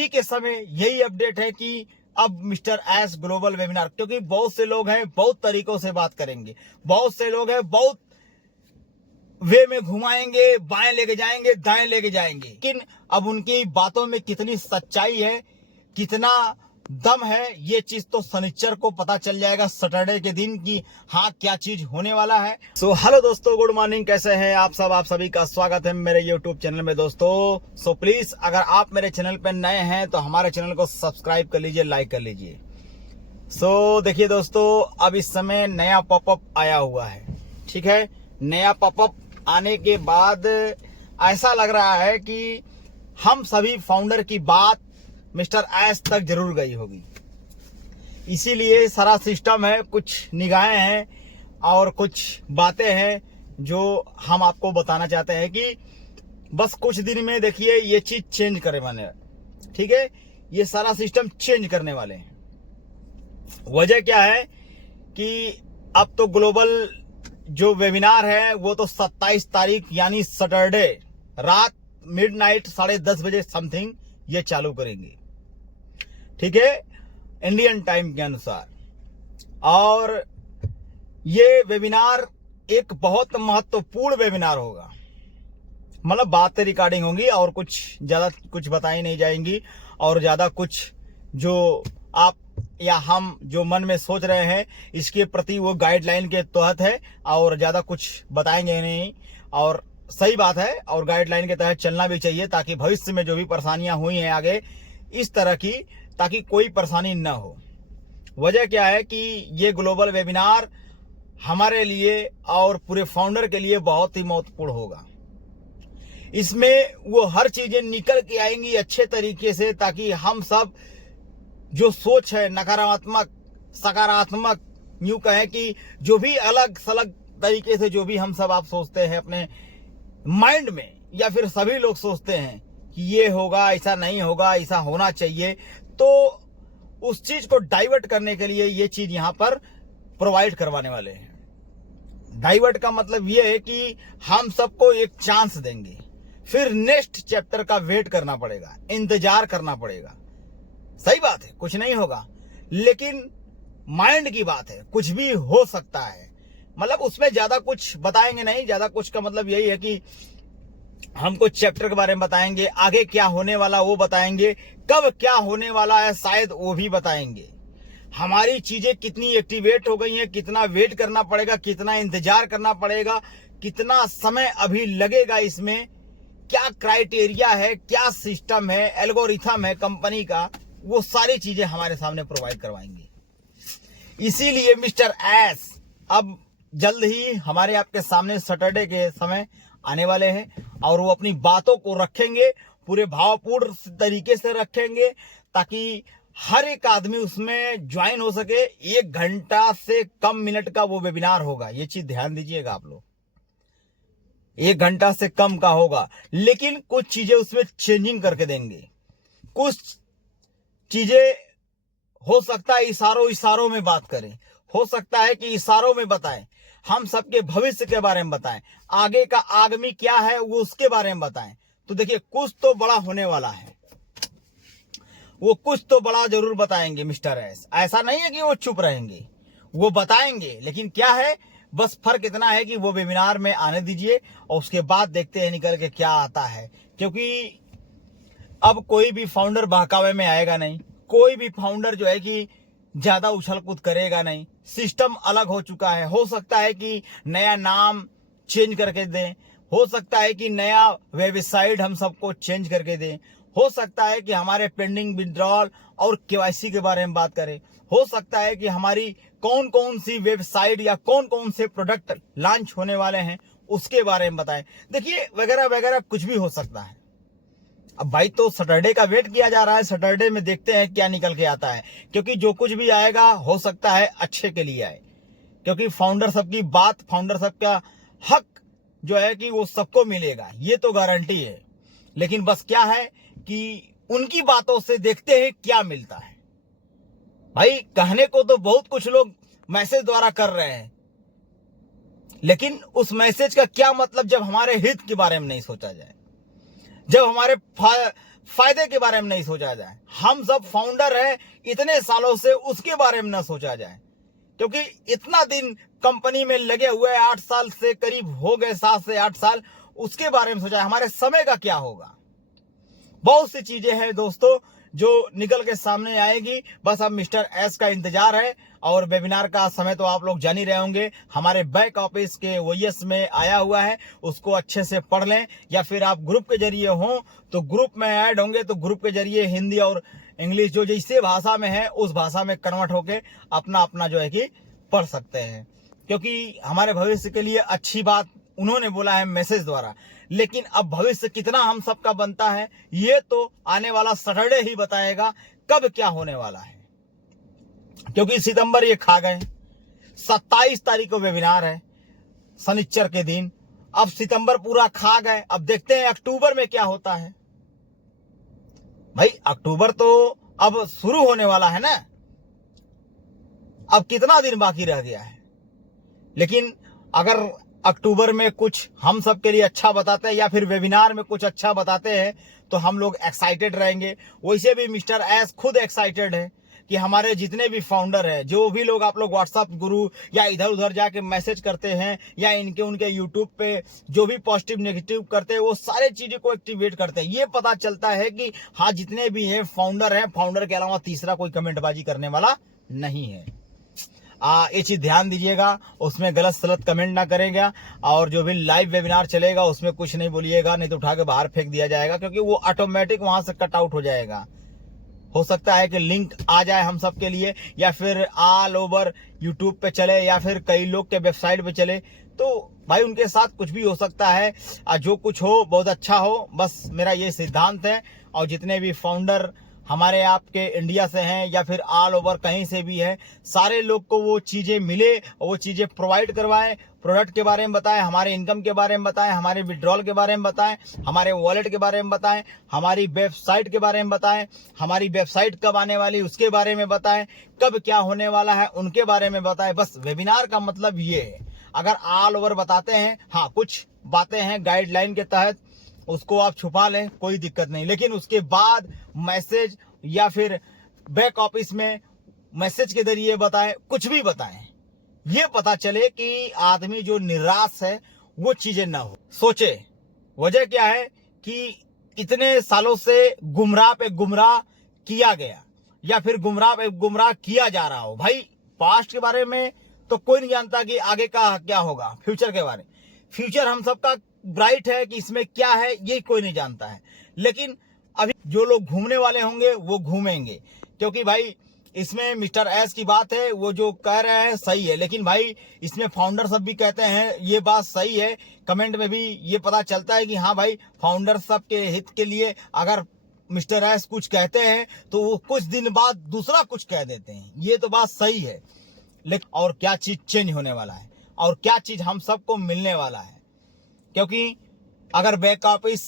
अभी के समय यही अपडेट है कि अब मिस्टर एस ग्लोबल वेबिनार, क्योंकि बहुत से लोग हैं, बहुत तरीकों से बात करेंगे, बहुत से लोग हैं, बहुत वे में घुमाएंगे, बाएं लेके जाएंगे, दाएं लेके जाएंगे, लेकिन अब उनकी बातों में कितनी सच्चाई है, कितना दम है, ये चीज तो शनिचर को पता चल जाएगा, सैटरडे के दिन की हाँ क्या चीज होने वाला है। सो हेलो दोस्तों, गुड मॉर्निंग, कैसे हैं आप सब? आप सभी का स्वागत है मेरे यूट्यूब चैनल में दोस्तों। सो प्लीज अगर आप मेरे चैनल पर नए हैं तो हमारे चैनल को सब्सक्राइब कर लीजिए, लाइक कर लीजिए। सो देखिए दोस्तों, अब इस समय नया पॉपअप आया हुआ है, ठीक है। नया पॉपअप आने के बाद ऐसा लग रहा है कि हम सभी फाउंडर की बात मिस्टर एस तक जरूर गई होगी, इसीलिए सारा सिस्टम है, कुछ निगाहें हैं और कुछ बातें हैं जो हम आपको बताना चाहते हैं कि बस कुछ दिन में देखिए ये चीज चेंज करने वाले हैं, ठीक है। ये सारा सिस्टम चेंज करने वाले हैं। वजह क्या है कि अब तो ग्लोबल जो वेबिनार है वो तो 27 तारीख यानी सैटरडे रात मिडनाइट 10:30 बजे समथिंग ये चालू करेंगे, ठीक है, इंडियन टाइम के अनुसार। और ये वेबिनार एक बहुत महत्वपूर्ण वेबिनार होगा, मतलब बातें रिकॉर्डिंग होंगी और ज्यादा कुछ बताई नहीं जाएंगी, और ज्यादा कुछ जो आप या हम जो मन में सोच रहे हैं इसके प्रति वो गाइडलाइन के तहत है, और ज्यादा कुछ बताएंगे नहीं। और सही बात है, और गाइडलाइन के तहत चलना भी चाहिए ताकि भविष्य में जो भी परेशानियां हुई हैं आगे इस तरह की, ताकि कोई परेशानी न हो। वजह क्या है कि ये ग्लोबल वेबिनार हमारे लिए और पूरे फाउंडर के लिए बहुत ही महत्वपूर्ण होगा। इसमें वो हर चीजें निकल के आएंगी अच्छे तरीके से, ताकि हम सब जो सोच है नकारात्मक सकारात्मक, यूं कहें कि जो भी अलग सलग तरीके से जो भी हम सब आप सोचते हैं अपने माइंड में, या फिर सभी लोग सोचते हैं कि ये होगा, ऐसा नहीं होगा, ऐसा होना चाहिए, तो उस चीज को डाइवर्ट करने के लिए ये चीज यहां पर प्रोवाइड करवाने वाले हैं। डाइवर्ट का मतलब ये है कि हम सबको एक चांस देंगे, फिर नेक्स्ट चैप्टर का वेट करना पड़ेगा, इंतजार करना पड़ेगा। सही बात है, कुछ नहीं होगा, लेकिन माइंड की बात है, कुछ भी हो सकता है। मतलब उसमें ज्यादा कुछ बताएंगे नहीं, ज्यादा कुछ का मतलब यही है कि हम कुछ चैप्टर के बारे में बताएंगे, आगे क्या होने वाला वो बताएंगे, कब क्या होने वाला है शायद वो भी बताएंगे, हमारी चीजें कितनी एक्टिवेट हो गई हैं, कितना वेट करना पड़ेगा, कितना इंतजार करना पड़ेगा, कितना समय अभी लगेगा, इसमें क्या क्राइटेरिया है, क्या सिस्टम है, एल्गोरिथम है कंपनी का, वो सारी चीजें हमारे सामने प्रोवाइड करवाएंगे। इसीलिए मिस्टर एस अब जल्द ही हमारे आपके सामने सैटरडे के समय आने वाले हैं, और वो अपनी बातों को रखेंगे, पूरे भावपूर्ण तरीके से रखेंगे, ताकि हर एक आदमी उसमें ज्वाइन हो सके। 1 घंटा से कम मिनट का वो वेबिनार होगा, ये चीज ध्यान दीजिएगा आप लोग, 1 घंटा से कम का होगा, लेकिन कुछ चीजें उसमें चेंजिंग करके देंगे। कुछ चीजें हो सकता है इशारों में बात करें, हो सकता है कि इशारों में बताएं, हम सबके भविष्य के बारे में बताएं, आगे का आगामी क्या है वो उसके बारे में बताएं। तो देखिए कुछ तो बड़ा होने वाला है, वो कुछ तो बड़ा जरूर बताएंगे मिस्टर एस। ऐसा नहीं है कि वो चुप रहेंगे, वो बताएंगे, लेकिन क्या है, बस फर्क इतना है कि वो वेबिनार में आने दीजिए और उसके बाद देखते हैं निकल के क्या आता है। क्योंकि अब कोई भी फाउंडर बहकावे में आएगा नहीं, कोई भी फाउंडर जो है कि ज्यादा उछल कूद करेगा नहीं, सिस्टम अलग हो चुका है। हो सकता है कि नया नाम चेंज करके दें, हो सकता है कि नया वेबसाइट हम सबको चेंज करके दें, हो सकता है कि हमारे पेंडिंग विड्रॉल और केवाईसी के बारे में बात करें, हो सकता है कि हमारी कौन कौन सी वेबसाइट या कौन कौन से प्रोडक्ट लॉन्च होने वाले हैं उसके बारे में बताएं। देखिए वगैरह वगैरह कुछ भी हो सकता है। अब भाई तो सैटरडे का वेट किया जा रहा है, सैटरडे में देखते हैं क्या निकल के आता है, क्योंकि जो कुछ भी आएगा हो सकता है अच्छे के लिए आए, क्योंकि फाउंडर सबकी बात, फाउंडर सबका हक जो है कि वो सबको मिलेगा, ये तो गारंटी है। लेकिन बस क्या है कि उनकी बातों से देखते हैं क्या मिलता है। भाई कहने को तो बहुत कुछ लोग मैसेज द्वारा कर रहे हैं, लेकिन उस मैसेज का क्या मतलब जब हमारे हित के बारे में नहीं सोचा जाए, जब हमारे फायदे के बारे में नहीं सोचा जाए। हम सब फाउंडर है इतने सालों से, उसके बारे में ना सोचा जाए, क्योंकि इतना दिन कंपनी में लगे हुए 8 साल से करीब हो गए, 7 से 8 साल, उसके बारे में सोचा। हमारे समय का क्या होगा। बहुत सी चीजें हैं दोस्तों जो निकल के सामने आएगी। बस अब मिस्टर एस का इंतजार है। और वेबिनार का समय तो आप लोग जान ही रहे होंगे, हमारे बैक ऑफिस के ओएस में आया हुआ है, उसको अच्छे से पढ़ लें। या फिर आप ग्रुप के जरिए हो तो ग्रुप में ऐड होंगे तो ग्रुप के जरिए हिंदी और इंग्लिश जो जिस भाषा में है उस भाषा में कन्वर्ट होके अपना अपना जो है कि पढ़ सकते हैं। क्योंकि हमारे भविष्य के लिए अच्छी बात उन्होंने बोला है मैसेज द्वारा। लेकिन अब भविष्य कितना हम सबका बनता है ये तो आने वाला सैटरडे ही बताएगा कब क्या होने वाला है। क्योंकि सितंबर ये खा गए, 27 तारीख को वेबिनार है शनिचर के दिन। अब सितंबर पूरा खा गए, अब देखते हैं अक्टूबर में क्या होता है। भाई अक्टूबर तो अब शुरू होने वाला है ना, अब कितना दिन बाकी रह गया है। लेकिन अगर अक्टूबर में कुछ हम सब के लिए अच्छा बताते हैं या फिर वेबिनार में कुछ अच्छा बताते हैं तो हम लोग एक्साइटेड रहेंगे। वैसे भी मिस्टर एस खुद एक्साइटेड है कि हमारे जितने भी फाउंडर हैं, जो भी लोग आप लोग व्हाट्सएप गुरु या इधर उधर जाके मैसेज करते हैं या इनके उनके यूट्यूब पे जो भी पॉजिटिव नेगेटिव करते हैं वो सारे चीजें को एक्टिवेट करते हैं। ये पता चलता है कि हाँ जितने भी हैं फाउंडर के अलावा तीसरा कोई कमेंटबाजी करने वाला नहीं है। ये चीज ध्यान दीजिएगा, उसमें गलत सलत कमेंट ना करेगा। और जो भी लाइव वेबिनार चलेगा उसमें कुछ नहीं बोलिएगा, नहीं तो उठा के बाहर फेंक दिया जाएगा, क्योंकि वो ऑटोमेटिक वहां से कट आउट हो जाएगा। हो सकता है कि लिंक आ जाए हम सब के लिए या फिर ऑल ओवर यूट्यूब पे चले या फिर कई लोग के वेबसाइट पे चले, तो भाई उनके साथ कुछ भी हो सकता है। जो कुछ हो बहुत अच्छा हो, बस मेरा ये सिद्धांत है। और जितने भी फाउंडर हमारे आपके इंडिया से हैं या फिर ऑल ओवर कहीं से भी है, सारे लोग को वो चीजें मिले और वो चीजें प्रोवाइड करवाएं। प्रोडक्ट के बारे में बताएं, हमारे इनकम के बारे में बताएं, हमारे विड्रॉल के बारे में बताएं, हमारे वॉलेट के बारे में बताएं, हमारी वेबसाइट के बारे में बताएं, हमारी वेबसाइट कब आने वाली उसके बारे में बताएं, कब क्या होने वाला है उनके बारे में बताएं। बस वेबिनार का मतलब ये है। अगर ऑल ओवर बताते हैं, हाँ कुछ बातें हैं गाइडलाइन के तहत, उसको आप छुपा लें कोई दिक्कत नहीं, लेकिन उसके बाद मैसेज या फिर बैक ऑफिस में मैसेज के जरिए बताएं, कुछ भी बताएं, ये पता चले कि आदमी जो निराश है वो चीजें ना हो। सोचे वजह क्या है कि इतने सालों से गुमराह पे गुमराह किया गया या फिर गुमराह पे गुमराह किया जा रहा हो। भाई पास्ट के बारे में तो कोई नहीं जानता कि आगे का क्या होगा, फ्यूचर के बारे में। फ्यूचर हम सबका ब्राइट है कि इसमें क्या है ये कोई नहीं जानता है। लेकिन अभी जो लोग घूमने वाले होंगे वो घूमेंगे, क्योंकि भाई इसमें मिस्टर एस की बात है, वो जो कह रहे हैं सही है। लेकिन भाई इसमें फाउंडर सब भी कहते हैं ये बात सही है। कमेंट में भी ये पता चलता है कि हाँ भाई फाउंडर सब के हित के लिए अगर मिस्टर एस कुछ कहते हैं तो वो कुछ दिन बाद दूसरा कुछ कह देते हैं। ये तो बात सही है। लेकिन और क्या चीज चेंज होने वाला है और क्या चीज हम सबको मिलने वाला है, क्योंकि अगर बैक ऑफिस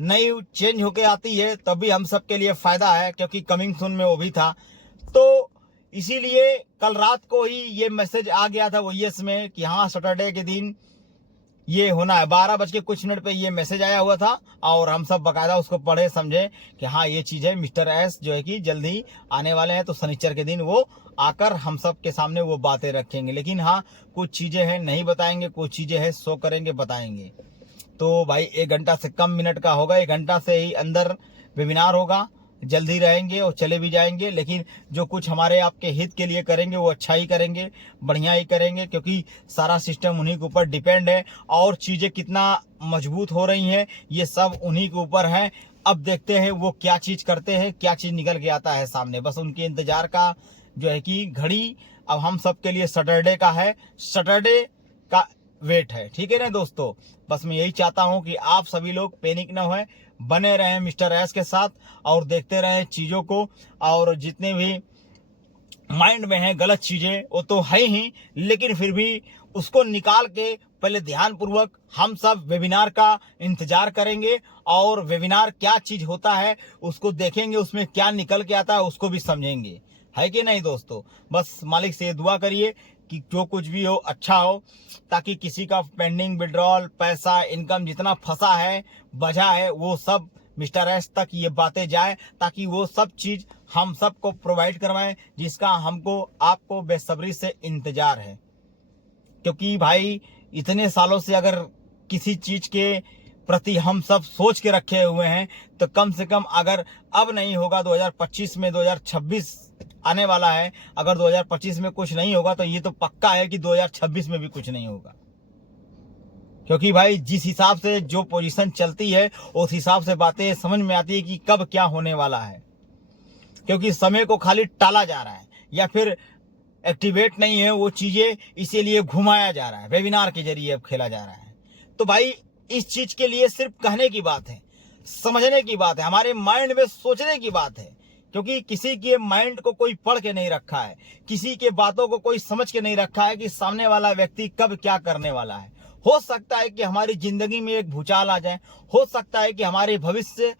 नई चेंज होके आती है तभी हम सबके लिए फायदा है, क्योंकि कमिंग सून में वो भी था। तो इसीलिए कल रात को ही ये मैसेज आ गया था ओएस में कि हाँ सैटरडे के दिन ये होना है। 12:00 पे ये मैसेज आया हुआ था और हम सब बकायदा उसको पढ़े समझे कि हाँ ये चीज है। मिस्टर एस जो है कि जल्दी आने वाले हैं, तो शनिचर के दिन वो आकर हम सब के सामने वो बातें रखेंगे। लेकिन हाँ कुछ चीजें हैं नहीं बताएंगे, कुछ चीजें हैं शो करेंगे बताएंगे। तो भाई 1 घंटा से कम मिनट का होगा, 1 घंटा से ही अंदर वेबिनार होगा। जल्दी रहेंगे और चले भी जाएंगे, लेकिन जो कुछ हमारे आपके हित के लिए करेंगे वो अच्छा ही करेंगे, बढ़िया ही करेंगे, क्योंकि सारा सिस्टम उन्हीं के ऊपर डिपेंड है। और चीजें कितना मजबूत हो रही हैं ये सब उन्हीं के ऊपर है। अब देखते हैं वो क्या चीज करते हैं, क्या चीज निकल के आता है सामने। बस उनके इंतजार का जो है कि घड़ी अब हम सब के लिए सैटरडे का है, सैटरडे का वेट है। ठीक है ना दोस्तों, बस मैं यही चाहता हूं कि आप सभी लोग पैनिक न होए, बने रहें मिस्टर एस के साथ और देखते रहें चीजों को। और जितने भी माइंड में है गलत चीजें वो तो है ही, लेकिन फिर भी उसको निकाल के पहले ध्यानपूर्वक हम सब वेबिनार का इंतजार करेंगे और वेबिनार क्या चीज होता है उसको देखेंगे, उसमें क्या निकल के आता है उसको भी समझेंगे, है कि नहीं दोस्तों। बस मालिक से दुआ करिए कि जो कुछ भी हो अच्छा हो, ताकि किसी का पेंडिंग विड्रॉल पैसा इनकम जितना फंसा है बजा है वो सब मिस्टर एस तक ये बातें जाए, ताकि वो सब चीज हम सबको प्रोवाइड करवाएं, जिसका हमको आपको बेसब्री से इंतजार है। क्योंकि भाई इतने सालों से अगर किसी चीज के प्रति हम सब सोच के रखे हुए हैं, तो कम से कम अगर अब नहीं होगा 2025 में, 2026 आने वाला है, अगर 2025 में कुछ नहीं होगा तो ये तो पक्का है कि 2026 में भी कुछ नहीं होगा। क्योंकि भाई जिस हिसाब से जो पोजीशन चलती है, उस हिसाब से बातें समझ में आती है कि कब क्या होने वाला है। क्योंकि समय को खाली टाला जा रहा है या फिर एक्टिवेट नहीं है वो चीजें, इसीलिए घुमाया जा रहा है, वेबिनार के जरिए अब खेला जा रहा है। तो भाई इस चीज के लिए सिर्फ कहने की बात है, समझने की बात है, हमारे माइंड में सोचने की बात है। क्योंकि किसी के माइंड को कोई पढ़ के नहीं रखा है, किसी के बातों को कोई समझ के नहीं रखा है कि सामने वाला व्यक्ति कब क्या करने वाला है। हो सकता है कि हमारी जिंदगी में एक भूचाल आ जाए, हो सकता है कि हमारे भविष्य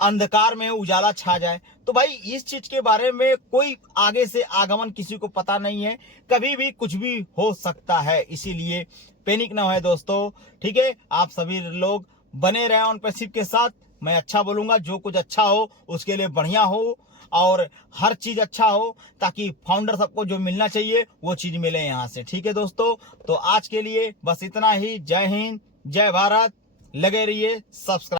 अंधकार में उजाला छा जाए। तो भाई इस चीज के बारे में कोई आगे से आगमन किसी को पता नहीं है, कभी भी कुछ भी हो सकता है। इसीलिए पैनिक ना होए दोस्तों, ठीक है। आप सभी लोग बने रहे ऑन पैसिव के साथ। मैं अच्छा बोलूंगा, जो कुछ अच्छा हो उसके लिए बढ़िया हो और हर चीज अच्छा हो, ताकि फाउंडर सबको जो मिलना चाहिए वो चीज मिले यहाँ से, ठीक है दोस्तों। तो आज के लिए बस इतना ही। जय हिंद, जय भारत, लगे रहिए सब्सक्राइब।